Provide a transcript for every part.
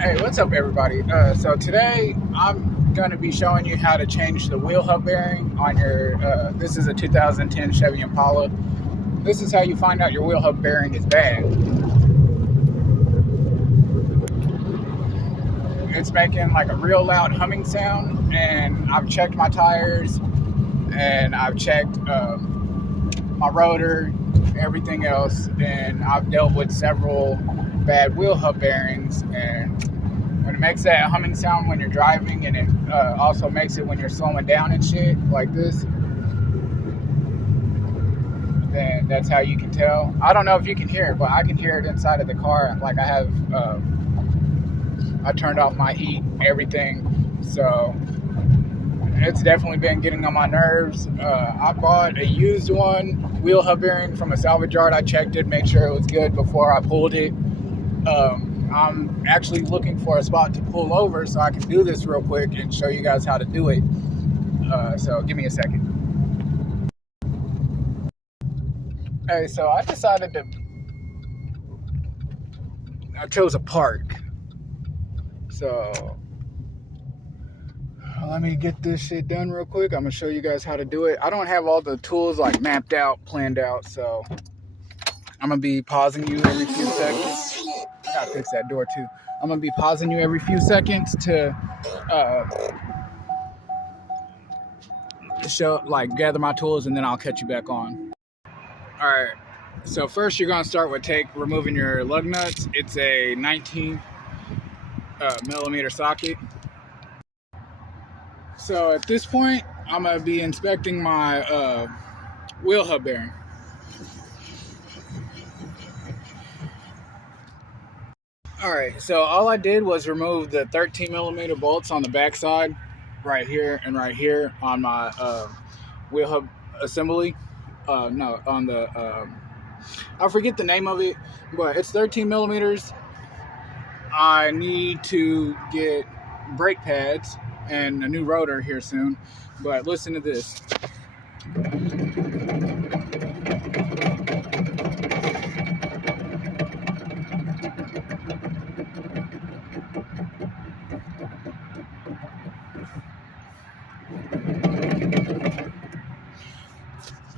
Hey, what's up, everybody? So today I'm going to be showing you how to change the wheel hub bearing on your. This is a 2010 Chevy Impala. This is how you find out your wheel hub bearing is bad. It's making like a real loud humming sound, and I've checked my tires, and I've checked my rotor, everything else, and I've dealt with several bad wheel hub bearings. And when it makes that humming sound when you're driving, and it also makes it when you're slowing down and shit like this, then that's how you can tell. I don't know if you can hear it, but I can hear it inside of the car. Like I turned off my heat, everything, so it's definitely been getting on my nerves. I bought a used wheel hub bearing from a salvage yard. I checked it, made sure it was good before I pulled it. I'm actually looking for a spot to pull over so I can do this real quick and show you guys how to do it. So give me a second. Hey, so I chose a park. So let me get this shit done real quick. I'm gonna show you guys how to do it. I don't have all the tools like mapped out, planned out, so I'm gonna be pausing you every few seconds. I gotta fix that door too. I'm gonna be pausing you every few seconds to gather my tools, and then I'll catch you back on. All right. So first, you're gonna start with removing your lug nuts. It's a 19 millimeter socket. So at this point, I'm gonna be inspecting my wheel hub bearing. All right, so all I did was remove the 13 millimeter bolts on the backside, right here and right here on my wheel hub assembly. No, on the I forget the name of it, but it's 13 millimeters. I need to get brake pads and a new rotor here soon, but listen to this.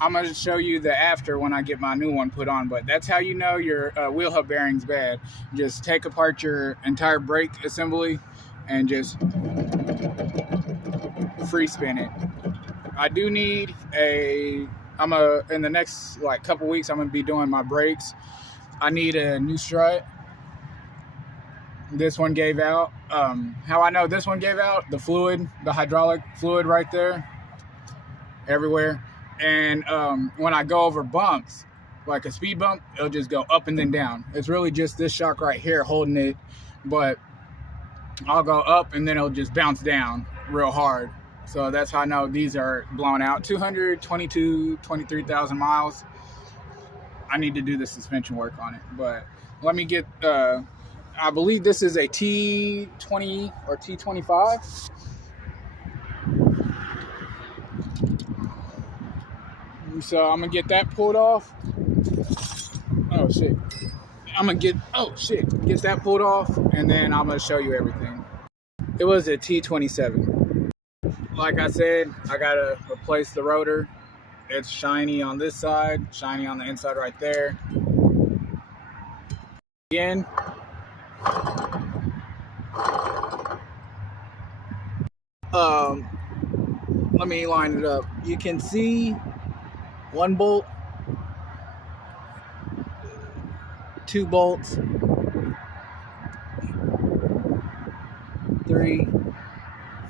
I'm going to show you the after when I get my new one put on, but that's how you know your wheel hub bearing's bad. Just take apart your entire brake assembly and just free spin it. I do need in the next couple weeks, I'm going to be doing my brakes. I need a new strut. This one gave out. How I know this one gave out? The hydraulic fluid right there, everywhere. And when I go over bumps, like a speed bump, it'll just go up and then down. It's really just this shock right here holding it, but I'll go up and then it'll just bounce down real hard. So that's how I know these are blown out. 23,000 miles. I need to do the suspension work on it, but let me get, I believe this is a T20 or T25. So I'm gonna get that pulled off. Get that pulled off, and then I'm gonna show you everything. It was a T27. Like I said, I gotta replace the rotor. It's shiny on this side, shiny on the inside right there. Again. Let me line it up. You can see one bolt, 2 bolts, 3,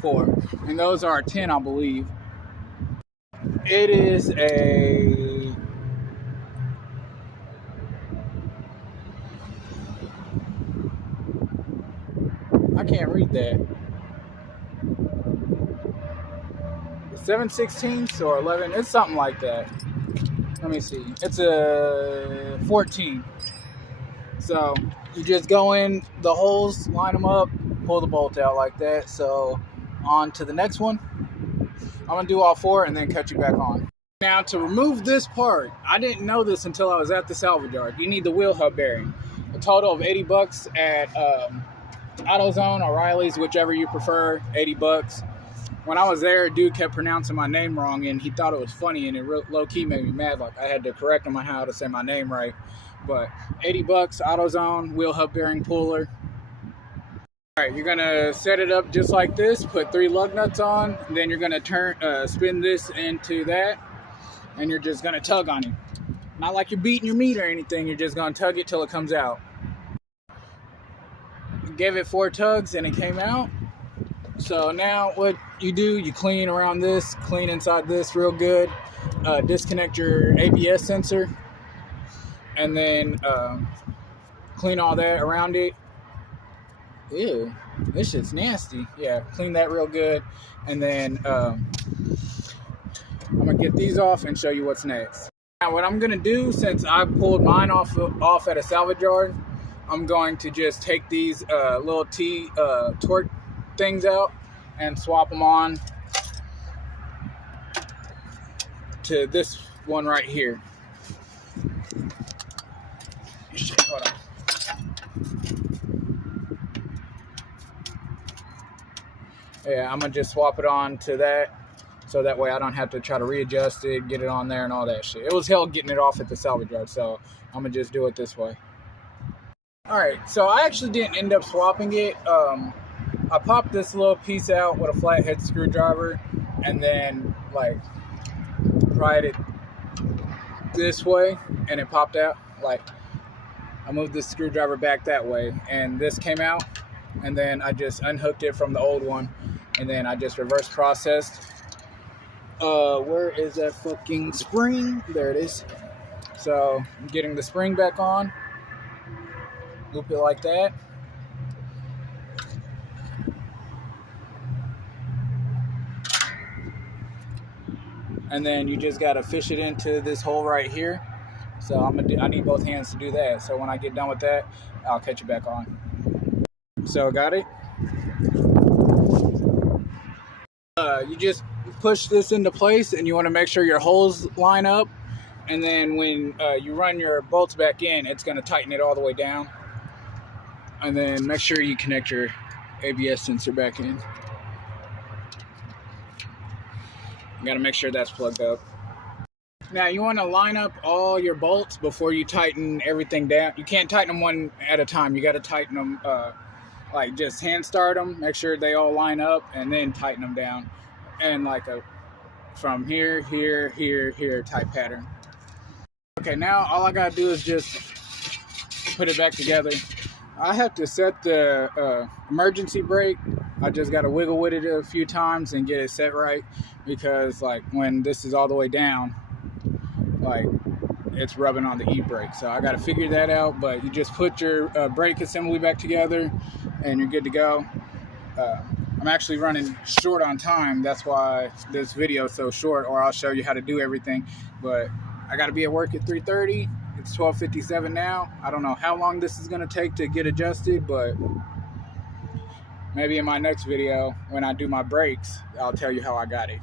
4, and those are 10, I believe. It is I can't read that. 7/16 or 11, it's something like that. Let me see. It's a 14. So you just go in the holes, line them up, pull the bolt out like that. So on to the next one. I'm gonna do all 4 and then cut you back on. Now to remove this part, I didn't know this until I was at the salvage yard. You need the wheel hub bearing. A total of $80 at AutoZone, O'Reilly's, whichever you prefer, 80 bucks. When I was there, a dude kept pronouncing my name wrong, and he thought it was funny, and it low-key made me mad. Like, I had to correct him on how to say my name right. But 80 bucks, AutoZone, wheel hub bearing puller. All right, you're gonna set it up just like this, put 3 lug nuts on, then you're gonna spin this into that, and you're just gonna tug on it. Not like you're beating your meat or anything, you're just gonna tug it till it comes out. Gave it 4 tugs and it came out. So now what you do, you clean around this, clean inside this real good, disconnect your ABS sensor, and then clean all that around it. Ew, this shit's nasty. Yeah, clean that real good, and then I'm gonna get these off and show you what's next. Now what I'm gonna do, since I pulled mine off at a salvage yard, I'm going to just take these little T torque things out and swap them on to this one right here. Hold on. Yeah, I'm gonna just swap it on to that, so that way I don't have to try to readjust it, get it on there and all that shit. It was hell getting it off at the salvage yard, so I'm gonna just do it this way. Alright, so I actually didn't end up swapping it. I popped this little piece out with a flathead screwdriver and then like pried it this way and it popped out. Like, I moved the screwdriver back that way and this came out, and then I just unhooked it from the old one, and then I just reverse processed. Where is that fucking spring? There it is. So I'm getting the spring back on. Loop it like that. And then you just gotta fish it into this hole right here. So I need both hands to do that. So when I get done with that, I'll catch it back on. So got it. You just push this into place, and you want to make sure your holes line up. And then when you run your bolts back in, it's gonna tighten it all the way down. And then make sure you connect your ABS sensor back in. You gotta make sure that's plugged up. Now you wanna line up all your bolts before you tighten everything down. You can't tighten them one at a time. You gotta tighten them, like just hand start them, make sure they all line up, and then tighten them down. And like from here, here, here, here type pattern. Okay, now all I gotta do is just put it back together. I have to set the emergency brake. I just got to wiggle with it a few times and get it set right, because like when this is all the way down, like it's rubbing on the e-brake. So I got to figure that out, but you just put your brake assembly back together and you're good to go. I'm actually running short on time. That's why this video is so short, or I'll show you how to do everything. But I got to be at work at 3:30. It's 12:57 now. I don't know how long this is going to take to get adjusted, but maybe in my next video, when I do my brakes, I'll tell you how I got it.